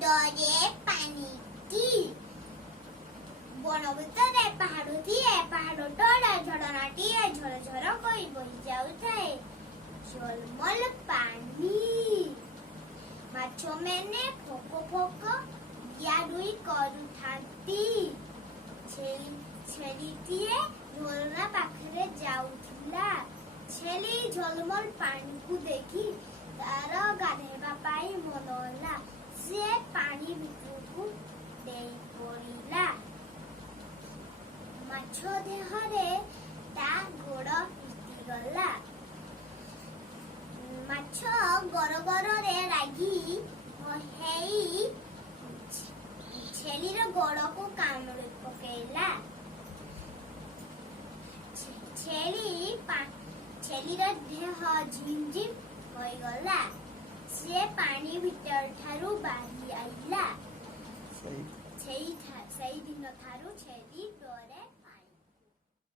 ଡରେ ପାଣିଟି ବଣ ଭିତରେ ପାହାଡ଼ଟିଏ ପାହାଡ଼ ତଳେ ଝରଣାଟିଏ ଝରଝର କରି ବହି ଯାଉଥାଏ। ଝଲମଲ ପାଣି ମାଛମାନେ ଫକ ଫକ ଦିଆଡୁଇ କରୁଥାନ୍ତି। ଛେଳିଟିଏ ଝରଣା ପାଖରେ ଯାଉଥିଲା। ଛେଳି ଝଲମଲ ପାଣିକୁ ଦେଖି ତାର ଗାଧେଇବା ପାଇଁ ମନ ହେଲା। ସେ ପାଣି ଭିତରକୁ ଡେଇଁ ପଡ଼ିଲା। ମାଛ ଦେହରେ ତା ଗୋଡ଼ ଫିଟିଗଲା। ମାଛ ଗରଗରରେ ରାଗି ହେଇ ଛେଳିର ଗୋଡ଼କୁ କାମୁଡ଼ି ପକେଇଲା। ଛେଳିର ଦେହ ଝିମ୍ ଝିମ୍ ହୋଇଗଲା। ସେ ପାଣି ଭିତରଠାରୁ ବାହାରି ଆଇଲା। ସେଇ ଦିନ ଠାରୁ ଛେଳି